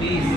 30।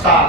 7।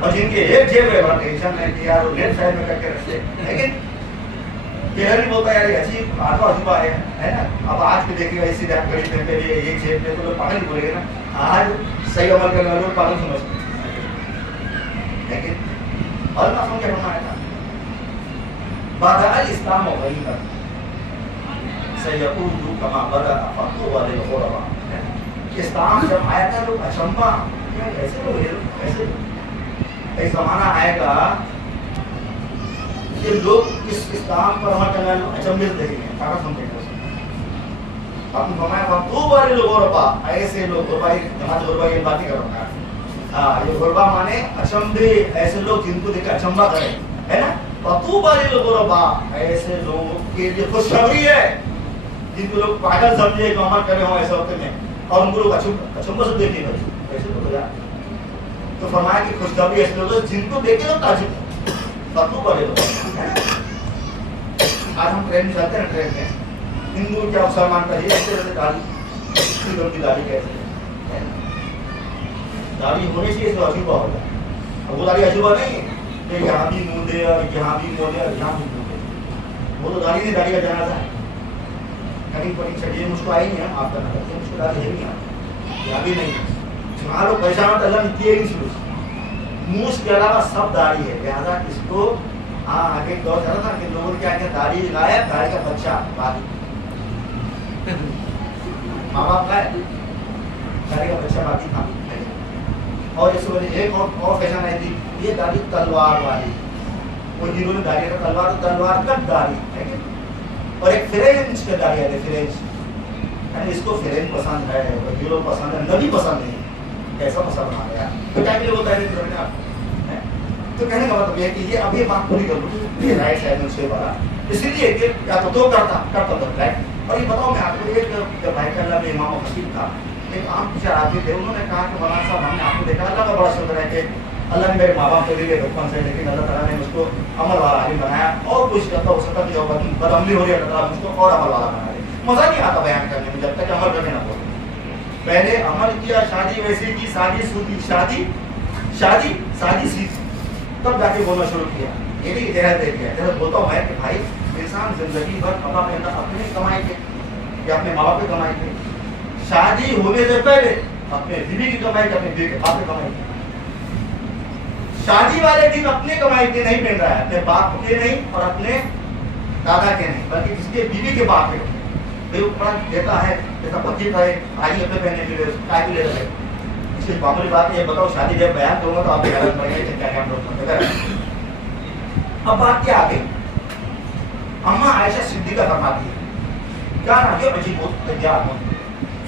اور جن کے ایک جیب ہے بڑا ٹینشن ہے کہ یار وہ لیفٹ سائڈ میں کر کے رکھتے. لیکن کہر نہیں بولتا یار عجیب آٹھا عجوبہ ہے نا. اب آج بھی دیکھیے گا اسی طرح گھڑی پہنتے ہوئے ایک جیب میں تو لوگ پاگل بولے گے نا. آج صحیح عمل کرنے والے لوگ پاگل سمجھتے ہیں. لیکن اللہ سن کے فرمایا تھا بدأ الاسلام غریبا سیعود کما بدأ فطوبى للغرباء. اسلام جب آیا تھا لوگ اچنبا ایسے لوگ ایسے ایک زمانہ آئے گا کہ لوگ اس اسلام پر عمل کرنے والے لوگ اچنبے سے دیکھیں گے. کیا سمجھیں گے آپ نے فرمایا فطوبى للغرباء. ایسے لوگ غربا جماعت غربا کی بات ہی کر رہا ہے. یہ غربا مانے اچنبے, ایسے لوگ جن کو دیکھ کے اچنبا کریں ہے نا. فطوبى للغرباء ایسے لوگوں کے لیے خوشخبری ہے جن کو لوگ پاگل سمجھے کہ عمل کرے ہوں ایسے وقت میں, اور ان کو لوگ اچنبے سے دیکھیں گے ایسے تو ہو. تو فرمایا کہ خوشخبری ایسے لوگ جن کو دیکھے تو تعجب فطوبى للغرباء. آج ہم ٹرین میں چلتے ہیں, ٹرین میں ہندو کیا مسلمان کا یہ ایسے ویسے داڑھی کی داڑھی کیسے داڑھی ہونی چاہیے تو عجوبہ ہو جائے. اب وہ داڑھی عجوبہ نہیں ہے کہ یہاں بھی منہ دے اور یہاں بھی منہ دے اور یہاں بھی منہ دے. وہ تو داڑھی نہیں, داڑھی کا جنازہ ہے. کہیں پڑی چڑھیے مجھ کو آئی نہیں ہے, آپ کرنا کرتے مجھ کو داڑھی ہے نہیں, یہاں بھی نہیں. جہاں لوگ پریشان ہوتے اللہ نے کیے نہیں شروع سے. منہ کے علاوہ سب داڑھی ہے. لہٰذا اس کو آگے ایک دور چلا تھا کہ لوگوں نے کیا کیا داڑھی لگایا, داڑھی کا بچہ باقی ماں باپ کا داڑھی کا بچہ باقی تھا. اور اس وجہ ایک اور فیشن آئی تھی یہ داڑھی تلوار والی. وہ ہیرو نے داڑھی کا تلوار, تلوار کا داڑھی ہے. اور ایک فرینچ کا داڑھی آتی ہے, فرینچ یعنی اس کو فرینچ پسند ہے, ہیرو پسند ہے, نبی پسند نہیں. ایسا مسئلہ بنا گیا تو کیا کے لیے ہوتا ہے. تو کہنے کا مطلب یہ کہ یہ ابھی بات پوری کر لوں, یہ رائٹ سائڈ میں سے والا اسی لیے کہ یا تو دو کرتا تھا رائٹ. اور یہ بتاؤ میں آپ کو ایک بھائی کا اللہ میں امام و خطیب تھا, ایک عام ٹیچر آتے تھے, انہوں نے کہا کہ مولانا صاحب ہم نے آپ کو دیکھا, اللہ کا بڑا شکر ہے کہ اللہ نے میرے ماں باپ کو دیے بچپن سے, لیکن اللہ تعالیٰ نے مجھ کو عمل والا عالم بنایا, اور کچھ کرتا ہو سکتا جو بدعملی ہو رہی ہے اللہ تعالیٰ مجھ کو اور عمل والا بنا دے. مزہ نہیں آتا بیان کرنے میں جب تک عمل کرنے نہ بولے. پہلے عمل کیا, شادی ویسے کی, شادی سودی, شادی سیدھی, تب جا کے بولنا شروع کیا. یہ بھی جہاز دے دیا. جہاز بولتا ہوں میں کہ بھائی انسان زندگی بھر کپڑا پہنتا اپنے کمائی کے یا اپنے ماں باپ کی کمائی کے, شادی ہونے سے پہلے اپنے بیوی کی کمائی کے, اپنے بیوی کے باپ کی کمائی کے. شادی والے دن اپنے کمائی کے نہیں پہن رہا ہے, اپنے باپ کے نہیں اور اپنے دادا کے نہیں, بلکہ کس کے بیوی کے باپ کے. بھائی وہ کپڑا دیتا ہے جیسا بچی ہے بھائی اپنے پہننے کے لیے کیا بھی لے رہے. اس کی معمولی بات یہ بتاؤ, شادی جب بیان کروں گا تو آپ کے حالت پڑ گئے کیا ہم لوگ. اب بات کیا آ گئی, اما عائشہ صدیقہ فرماتی ہے کیا نا یہ عجیب تجار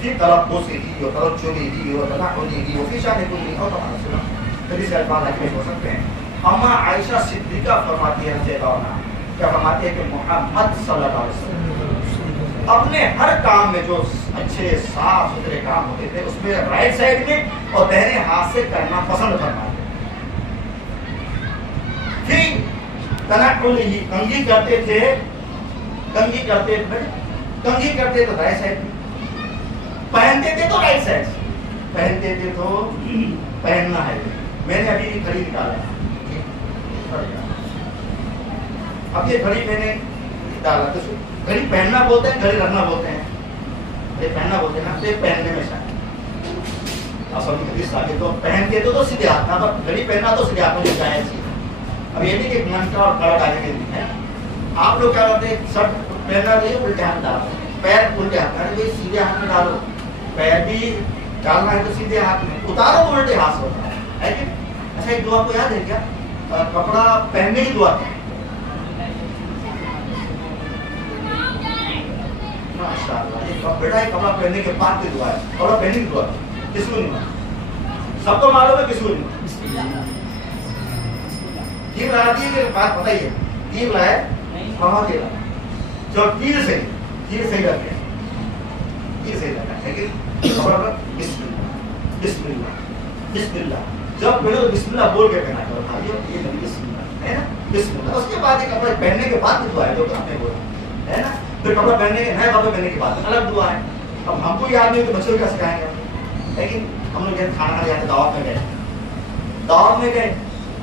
فی تلقصه وترجله وتنحله وفي شأن كله اور سنا کبھی سے الفاظ آگے ہو سکتے ہیں. اما عائشہ صدیقہ فرماتی ہے رضی اللہ عنہا, کیا فرماتی ہے کہ محمد صلی اللہ علیہ وسلم اپنے ہر کام میں جو اچھے صاف ستھرے کام ہوتے تھے اس میں رائٹ سائڈ میں اور دہنے ہاتھ سے کرنا پسند فرماتے. پھر تنحله کنگھی کرتے تھے, کنگھی کرتے تو رائٹ سائڈ, پہنتے تھے تو رائٹ سائڈ, پہنتے تھے تو پہننا ہے. میں نے ابھی گھڑی نکالا, اب یہ گھڑی میں نے ڈالا, تو گھڑی پہننا بولتے ہیں, گھڑی رکھنا بولتے ہیں. یہ پہننا بولتے ہیں نا, تو یہ پہننے میں شاید اصل میں حدیث آگے تو پہنتے تو سیدھے ہاتھ میں, پر گھڑی پہننا تو سیدھے ہاتھ میں جائے چاہیے. اب یہ نہیں کہ منٹا اور کڑا ڈالنے کے لیے آپ لوگ کیا کرتے ہیں, شرٹ پہننا نہیں الٹے ہاتھ ڈالو, پیر الٹے ہاتھ میں, سیدھے ہاتھ میں ڈالو. پیر بھی ڈالنا ہے تو سیدھے ہاتھ میں, اتارو تو الٹے ہاتھ سے ہوتا ہے. اچھا ایک دعا کو یاد ہے کیا, کپڑا پہننے کی دعا ہے. ماشاءاللہ, یہ بیٹا یہ کپڑا پہننے کے بعد کی دعا ہے. کپڑا پہننے کی دعا کس کو نہیں معلوم, سب کو معلوم ہے, کس کو نہیں. تیر لگاتی ہے کہ بات بتائیے, تیر لائے وہاں تیر لگا, جو تیر سے صحیح رکھتے ہیں, تیر صحیح رکھنا ہے. لیکن کپڑا پر بسم اللہ بسم اللہ بسم اللہ, جب پہلے تو بسم اللہ بول کے پہنا کرو بھائیو, یہ نبی بسم اللہ ہے نا, بسم اللہ. اس کے بعد یہ کپڑے پہننے کے بعد دعا ہے جو آپ نے بولا ہے نا. پھر کپڑا پہننے کے, نئے کپڑے پہننے کے بعد الگ دعا ہے. اب ہم کو یاد نہیں تو بچوں کو کیا سکھائیں گے. لیکن ہم لوگ کھانا کھانے جاتے, دعوت میں گئے,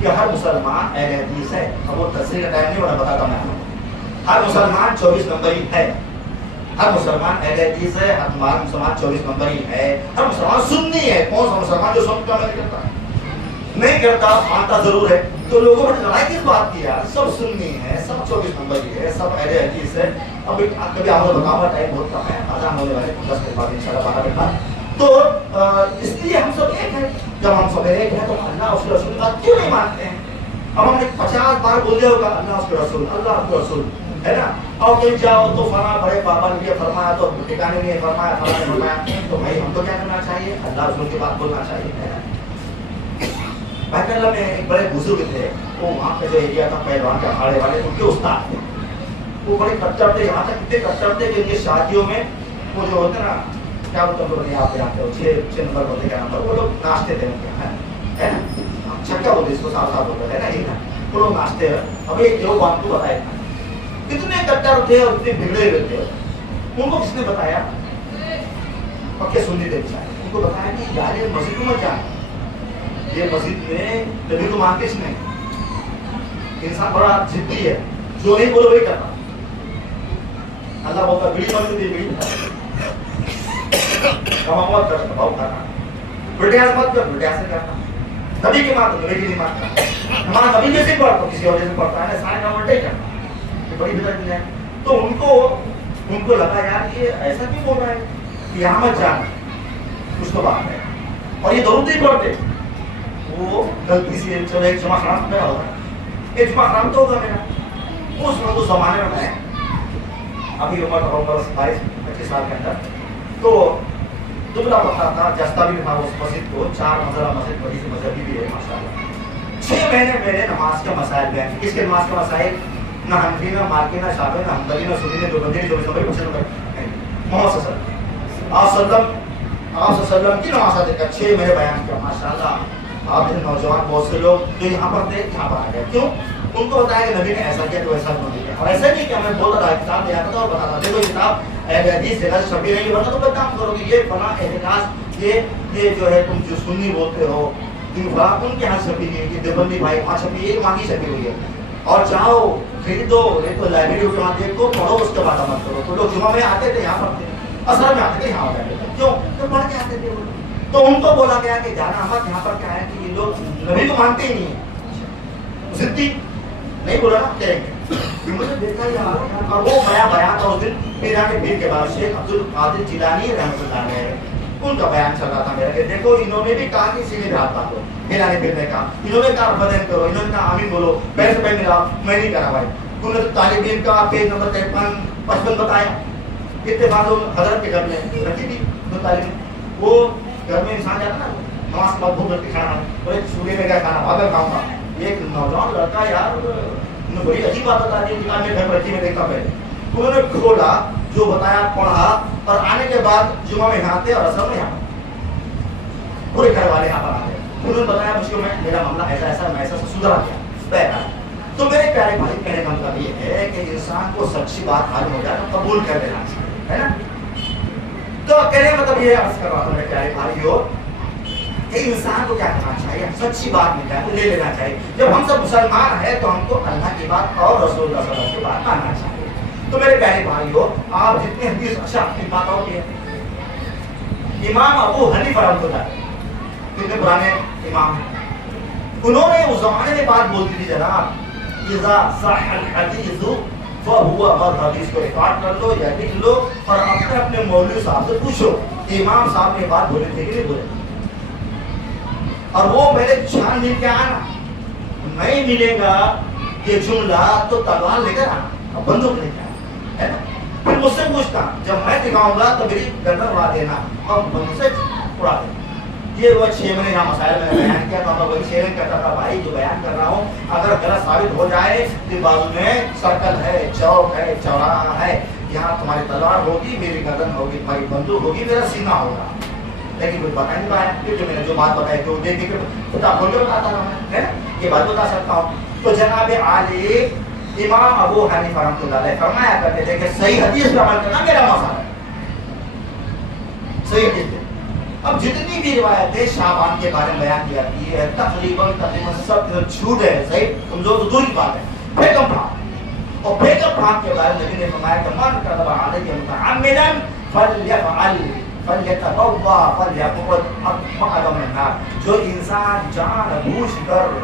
کہ ہر مسلمان اہل حدیث ہے. اب وہ تفسیر کا ٹائم نہیں بنا، بتاتا میں آپ کو. ہر مسلمان 24 نمبری ہے. ہر مسلمان اہل حدیث ہے، ہر مسلمان 24 نمبری ہے. ہر مسلمان سنی ہے. کون سا مسلمان جو سنت کا عمل نہیں کرتا؟ نہیں کرتا، مانتا ضرور ہے. تو لوگوں نے لڑائی کس بات کی یار؟ سب سنی ہے، سب 24 نمبری ہے، سب اہل حدیث ہے. اب کبھی آپ کو بتاؤں گا، ٹائم بہت کم ہے، اذان ہونے والے 10 کے بعد انشاءاللہ 12 کے بعد. تو اس لیے ہم سب ایک ہیں. جب ہم سب ایک ہیں تو اللہ اس کے رسول کی بات کیوں نہیں مانتے ہیں؟ اب ہم نے 50 بار بول دیا ہوگا اللہ اس کے رسول، اللہ اس کے رسول، ہے نا. اور کہیں جاؤ تو فلاں بڑے بابا نے یہ فرمایا تو ٹھکانے نہیں فرمایا، فلاں نے فرمایا. تو بھائی ہم کو کیا کرنا چاہیے؟ اللہ رسول کی بات بولنا چاہیے، ہے نا. بہت میں ایک بڑے بزرگ تھے، وہ وہاں کا جو ایریا تھا پہلوان کے اکھاڑے والے، ان کے استاد تھے. وہ بڑے کٹر تھے، یہاں تک کتنے کٹر تھے کہ ان کی شادیوں میں وہ جو ہوتے نا کیا ہوتا ہے آپ جانتے ہو 6 نمبر ہوتے کیا نمبر، وہ لوگ ناچتے تھے ان کے، ہے نا. چھکا بولتے اس کو، ساتھ ساتھ ہوتا ہے نا، یہی نا. وہ لوگ ناچتے ہیں. اب ایک جو بات کو بتایا کتنے کٹر تھے اور اتنے بگڑے ہوئے تھے. ان کو کس نے بتایا؟ پکے سنی تھے بیچارے. ان کو بتایا کہ یار یہ مسجد میں مت جانا، یہ مسجد میں نبی کو مانتے نہیں. انسان بڑا ضدی ہے، جو نہیں بولو وہی کرنا. اللہ بولتا بیڑی مت دی، بیڑی کما مت کرنا، بہت کرنا. بلٹیاس مت کر، بلٹیاس سے کرنا. نبی کی مات نبی کی نہیں مانتا. ہمارا نبی جیسے پڑھتا کسی اور جیسے پڑھتا ہے، سارے کام الٹے کرنا. یہ بڑی بدعت ہے. تو ان کو لگا یار یہ ایسا کیوں بول رہا ہے کہ یہاں مت جانا، کچھ تو بات ہے. اور یہ ضرورت نہیں پڑھتے. وہ غلطی سے چلو ایک جمعہ خراب میرا ہوگا، ایک جمعہ خراب تو ہوگا میرا. اس میں تو زمانے میں میں ابھی عمر 22-25 سال کے اندر تو دبلا پتلا تھا، جستا بھی تھا. اس مسجد کو 4 منزلہ مسجد، بڑی سی مذہبی بھی ہے ماشاء اللہ. 6 مہینے میرے نماز کے مسائل بیان کیے. کس کے نماز کے مسائل؟ نہ حنفی، نہ مالکی، نہ شافعی، نہ حنبلی، نہ سنی، نہ دیوبندی، جو محمد صلی اللہ علیہ وسلم کی نماز دیکھ کر 6 مہینے بیان کیا ماشاء اللہ. آپ جیسے نوجوان بہت سے لوگ جو یہاں پر تھے یہاں پر آ گئے. کیوں؟ ان کو بتایا کہ نبی نے ایسا کیا تو ایسا نہیں کیا. اور ایسا نہیں کہ ہمیں بولتا تھا کتاب لے آتا تھا اور بتاتا دیکھو یہ کتاب اہل حدیث جگہ سے چھپی نہیں، ورنہ تو بدنام کرو گے. یہ فلاں اعتقاد یہ جو ہے تم جو سنی بولتے ہو تم فلاں ان کے یہاں چھپی ہوئی ہے، دیوبندی بھائی وہاں چھپی ہے، وہاں کی چھپی ہوئی ہے. اور جاؤ خریدو، ایک تو لائبریری کے وہاں دیکھو پڑھو، اس کے بعد عمل کرو. تو لوگ جمعہ میں آتے تھے یہاں پڑھتے، اثر میں آتے تھے یہاں آ جاتے تھے. کیوں؟ تو پڑھ کے آتے تھے. تو ان کو بولا گیا کہ جانا مت. یہاں پر کیا ہے کہ یہ لوگ نبی کو مانتے ہی نہیں ہیں، ضدی نہیں بولا نا کریں گے. مجھے دیکھا یار، اور وہ بیان تھا اس دن پیران پیر کے بعد شیخ عبد القادر جیلانی رحمۃ اللہ علیہ، ان کا بیان چل رہا تھا میرا کہ دیکھو انہوں نے بھی کہا کہ سینے پہ ہاتھ باندھو. پیران پیر نے کہا، انہوں نے کہا بدن کرو، انہوں نے کہا آمین بولو. پیسے پہ ملا، میں نہیں کرا بھائی. انہوں نے طالب علم کا پیج نمبر 53-55 بتایا. اتفاق حضرت کے گھر میں رکھی تھی دو تعلیم. وہ گھر میں انسان جاتا نا نماز کے بعد بھوک لگتی کھانا، بولے سورے میں کیا کھانا اگر کھاؤں گا. ایک نوجوان لڑکا یار بڑی عجیب بات بتا دی. دکان میں گھر رکھی میں دیکھا پہلے انہوں نے کھولا جو بتایا پڑھا، اور آنے کے بعد جمعہ میں یہاں تھے اور اصل میں یہاں پورے گھر والے یہاں پر آ گئے. انہوں نے بتایا مجھ کو میرا معاملہ ایسا ایسا میں ایسا سدھرا گیا بہرحال. تو میرے پیارے بھائی کہنے کا مطلب یہ ہے کہ انسان کو سچی بات معلوم ہو جائے تو قبول کر لینا چاہیے، ہے نا. تو کہنے کا مطلب یہ عرض کر رہا ہوں میرے پیارے بھائیو کہ انسان کو کیا کرنا چاہیے؟ سچی بات مل جائے تو لے لینا چاہیے. جب ہم سب مسلمان ہیں تو ہم کو اللہ کی بات اور رسول اللہ صلی اللہ علیہ وسلم کی بات ماننا چاہیے. تو میرے پیارے بھائیو آپ جتنے حدیث اچھا اپنی بات ہوتی ہے. امام ابو حنیفہ رحمۃ اللہ کتنے پرانے امام ہیں. انہوں نے اس زمانے میں بات بولتی تھی جناب اذا صح الحدیث فهو مذهبی. اس کو ریکارڈ کر لو یا لکھ لو اور اپنے مولوی صاحب سے پوچھو کہ امام صاحب نے بات بولے تھے کہ نہیں بولے. اور وہ پہلے چھان مل کے آنا، نہیں ملے گا یہ جملہ تو تلوار لے کر آنا، بندوق لے کے آنا، ہے نا. پھر مجھ سے پوچھتا جب میں دکھاؤں گا تو میری گردن اڑا دینا اور بندوق سے اڑا دینا. یہ وہ 6 مہینے یہاں مسائل میں بیان کیا تھا. وہی شیئرنگ کرتا تھا بھائی جو بیان کر رہا ہوں اگر غلط ثابت ہو جائے تو بازو میں سرکل ہے، چوک ہے، چوراہا ہے، یہاں تمہاری تلوار ہوگی، میری گردن ہوگی، تمہاری بندوق ہوگی، میرا سینہ ہوگا. لیکن کچھ بتا نہیں پایا کیونکہ میں نے جو بات بتائی تھی وہ دیکھ کے کتاب کھول کے بتاتا ہوں، ہے نا. یہ بات بتا سکتا ہوں. تو جناب عالی امام ابو حنیفہ رحمۃ اللہ علیہ فرمایا کرتے تھے کہ صحیح حدیث پر عمل کرنا میرا مسئلہ ہے. صحیح حدیث پہ اب جتنی بھی روایتیں شعبان کے بارے میں بیان کی جاتی ہے تقریباً سب جھوٹ ہے، صحیح کمزور تو دور کی بات ہے، بیگم بھاگ اور بیگم بھاگ کے بارے میں نبی نے فرمایا کہ من کذب علیہ متعمدا فلیفعل فلیتبوا فلیقعد مقعده من النار، جو انسان جان بوجھ کر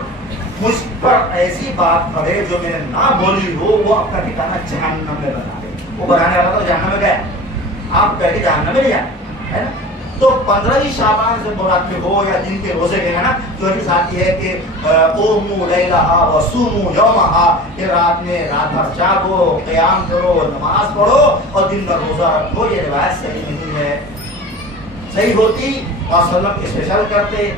مجھ پر ایسی بات کرے جو میں نے نہ بولی ہو، وہ اپنا ٹھکانہ جہنم میں بنا دے۔ وہ بنانے والا تو جہنم میں گیا، آپ کہہ کے جہنم میں نہیں جائیں، ہے نا؟ تو 15 شعبان سے مراد کے ہو یا جن کے روزے کے ہے نا، جو حدیث آتی ہے کہ قوموا لیلہا وصوموا یومہا، کہ رات میں رات بھر جاگو، قیام کرو، نماز پڑھو اور دن بھر روزہ رکھو۔ یہ روایت صحیح نہیں ہے، صحیح ہوتی اور وسلم اسپیشل کرتے،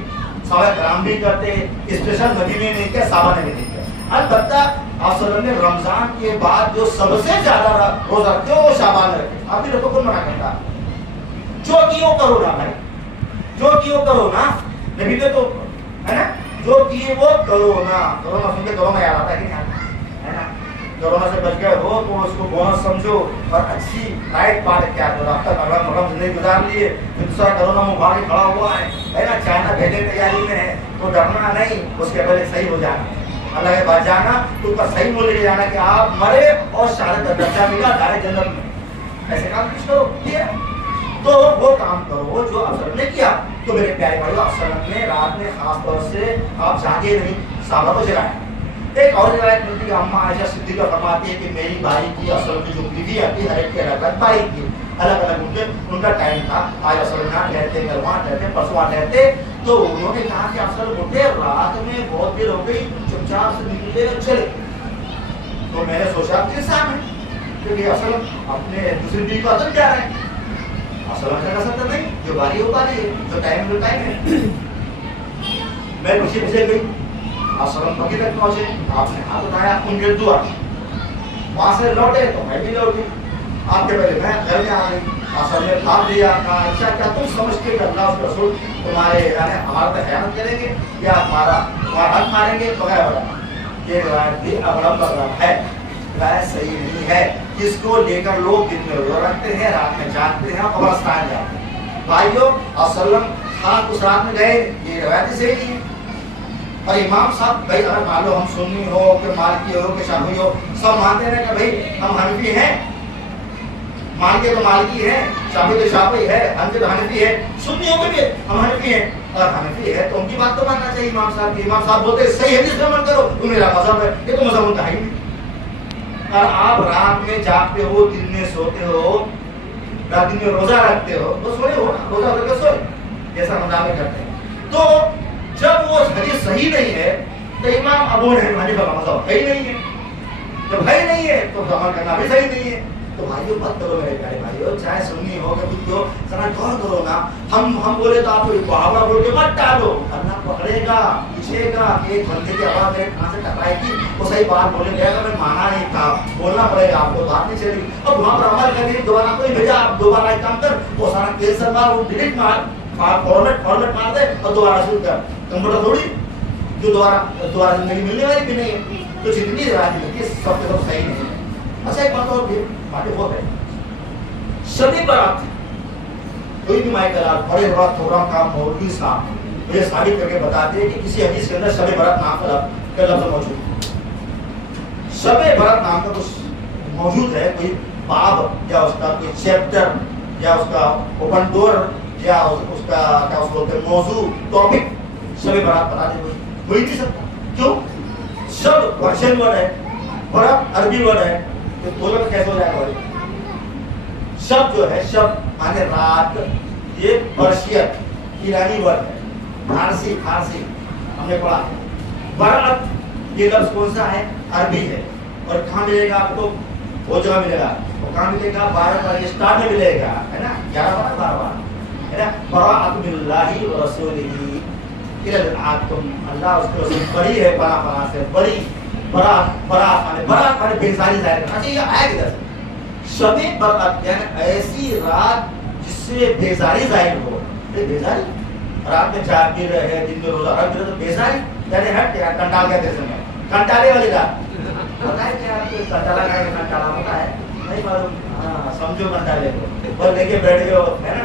صحابہ کرام بھی کرتے، اسپیشل نبی نے نہیں کیا، صحابہ نے بھی نہیں کیا۔ البتہ آپ صلی اللہ علیہ وسلم نے رمضان کے بعد جو سب سے زیادہ روزہ رکھتے وہ شعبان میں رکھتے۔ آپ بھی رکھو، کون منع کرتا؟ جو کیوں کرو نا بھائی، جو کیوں کرو نا، نبی نے تو ہے نا، جو کیے وہ کرو نا۔ کرونا سن کے کرونا یاد آتا ہے کہ نہیں آتا ہے نا؟ کرونا سے بچ گئے ہو تو اس کو بونس سمجھو اور اچھی رائٹ پارٹ کیا کرو۔ اب تک اگر مرم زندگی گزار لیے، دوسرا کرونا منہ بھاگ کے کھڑا ہوا ہے نا، چائنا بھیجنے کی تیاری میں ہے، تو ڈرنا نہیں، اس کے پہلے صحیح ہو جانا، اللہ کے بعد جانا تو اس کا صحیح مول لے کے جانا کہ آپ مرے اور شہادت کا درجہ ملا دار جنت میں۔ ایسے کام کچھ کرو، ٹھیک ہے؟ تو وہ کام کرو جو افسر نے کیا۔ تو میرے پیارے بھائیو، افسر نے رات میں خاص طور سے آپ جاگے نہیں، صحابہ کو جگایا۔ ایک اور روایت ملتی ہے، اماں عائشہ صدیقہ فرماتی ہے کہ میری بھائی کی اصل کی جو بیوی آتی ہر ایک کی الگ الگ بھائی کی، الگ الگ ان کا ٹائم تھا۔ آج اصل یہاں ٹھہرتے، کل وہاں ٹھہرتے، پرسوں وہاں ٹھہرتے۔ تو انہوں نے کہا کہ افسر اٹھے، رات میں بہت دیر ہو گئی، چپ چاپ سے نکلے اور چلے۔ تو میں نے سوچا کہ صاحب ہے کیونکہ اصل اپنے دوسری بیوی کو اصل کیا ہے، اصل کا سکتا نہیں، جو باری ہو پا رہی ہے، جو ٹائم ہے ہے۔ میں خوشی پھسے گئی، اصل پکی تک پہنچے، آپ نے ہاتھ اٹھایا، ان کے دعا، وہاں سے لوٹے تو میں بھی لوٹی، آپ کے پہلے میں گھر میں آ گئی۔ اصل نے کھا دیا، کہا اچھا کیا تم سمجھتے کہ اللہ اس رسول تمہارے یعنی ہمارا تو خیانت کریں گے یا ہمارا حق ماریں گے بغیر وجہ؟ یہ روایت بھی اغلب مغلب ہے، روایت صحیح نہیں ہے، جس کو لے کر لوگ دن میں روزہ رکھتے ہیں، رات میں جاگتے ہیں، قبرستان جاتے ہیں۔ بھائیو وسلم خان اس رات میں گئے، یہ روایت ہی صحیح نہیں ہے۔ اور امام صاحب بھائی اگر مان لو ہم سنی ہو کہ مالکی ہو کہ شافعی ہو، سب مانتے ہیں کہ بھائی ہم حنفی ہیں، مالکی تو مالکی ہے، شافعی تو شافعی ہے، حنفی تو حنفی ہے، سنی ہو کہ ہم حنفی ہیں، اور حنفی ہے تو ان کی بات تو ماننا چاہیے امام صاحب کی۔ امام صاحب بولتے ہیں صحیح حدیث کا عمل کرو، تو میرا مذہب ہے، یہ تو مذہب کا ہی نہیں۔ اور آپ رات میں جاگتے ہو، دن میں سوتے ہو، رات دن میں روزہ رکھتے ہو، تو سوئے ہو نا، روزہ رکھ کے سوئے جیسا رمضان میں کرتے ہیں۔ تو جب وہ حدیث صحیح نہیں ہے تو امام ابو حنیفہ کا مذہب صحیح نہیں ہے، جب ہے نہیں ہے تو عمل کرنا بھی صحیح نہیں ہے۔ تو بھائیو مت کرو میرے پیارے بھائیو، چاہے سنی ہو کہ کچھ ہو، ذرا غور کرو نا۔ ہم بولے تو آپ محاورہ بول کے مت ڈالو، اللہ پکڑے گا، پوچھے گا کہ ایک بندے کی آواز میرے کہاں سے ٹکرائی تھی، وہ صحیح بات بولے گا، میں مانا نہیں تھا، بولنا پڑے گا آپ کو، بات نہیں چلی، اب وہاں پر عمل کر کے دوبارہ کوئی بھیجا، آپ دوبارہ ایک کام کر، وہ سارا کینسل مار، وہ ڈیلیٹ مار، فارمیٹ مار دے اور دوبارہ شروع کر، کمپیوٹر تھوڑی جو دوبارہ زندگی ملنے والی بھی نہیں ہے۔ تو جتنی روایت ملتی ہے سب کے سب صحیح نہیں ہے۔ اچھا ایک بات اور بھی باتیں بہت ہے، شب برات کوئی بھی مائکل بڑے بڑا تھوڑا کام مولوی صاحب مجھے ثابت کر کے بتاتے ہیں کہ کسی حدیث کے اندر شب برات نام کا لفظ موجود ہے، شب برات نام کا کچھ موجود ہے، کوئی باب یا اس کا کوئی چیپٹر یا اس کا اوپن ڈور یا اس کا کیا اس کو موضوع ٹاپک شب برات بتا دے کوئی نہیں سکتا۔ کیوں؟ شب پرشین ورڈ ہے، برات عربی ورڈ ہے، تو دونوں کیسے ہو جائے گا؟ شب جو ہے، شب مانے رات، یہ پرشین ایرانی ورڈ ہے، فارسی ہم نے پڑھا ہے۔ برات یہ لفظ کون سا ہے؟ عربی ہے، اور کہاں ملے گا آپ کو؟ وہ جگہ ملے گا، وہ کہاں ملے گا؟ 12 پر اسٹارٹ میں ملے گا، ہے نا، 11 12 ہے نا، براءۃ باللہ و رسولہ اللہ اس کے رسول بری ہے، پناہ سے بری، برات مانے بیزاری ظاہر کرنا۔ اچھا یہ آیا کدھر سے؟ شب برات یعنی ایسی رات جس سے بیزاری ظاہر ہو۔ بیزاری رات میں جاگ بھی رہے، دن میں روزہ رکھ رہے تو بیزاری یعنی ہٹ یار کنٹال کہتے ہیں، میں کنٹالے والی رات پتا ہے کیا آپ کو؟ کنٹالا کا کنٹالا ہوتا ہے نہیں معلوم؟ ہاں سمجھو کنٹالے کو، اور لے کے بیٹھ گئے ہے نا،